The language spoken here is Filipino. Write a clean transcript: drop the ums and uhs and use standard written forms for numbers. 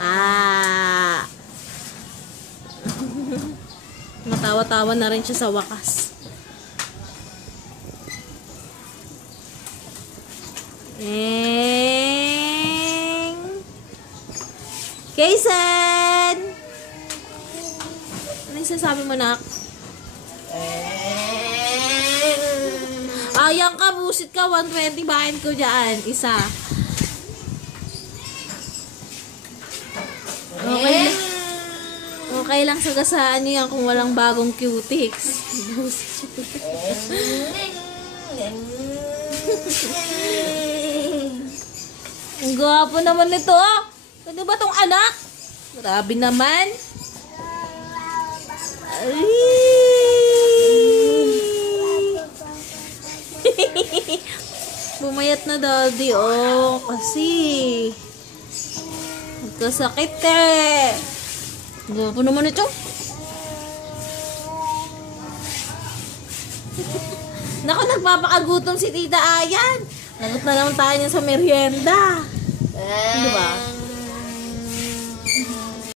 Ah. Matawa-tawa na rin siya sa wakas. Kaysen! Ano yung sasabi mo, nak? Ayan ka, busit ka. 120 bahin ko dyan. Isa. Okay lang sagasaan niyo yan kung walang bagong cutics. Ang gwapo naman nito. Ano ba tong anak? Grabe naman. Bumayat na daddy, oh. Kasi magkasakit eh. Gwapo naman ito. Naku, nagpapakagutom si Tita Ayan. Nagot na naman tayo niya sa merienda. Ano ba?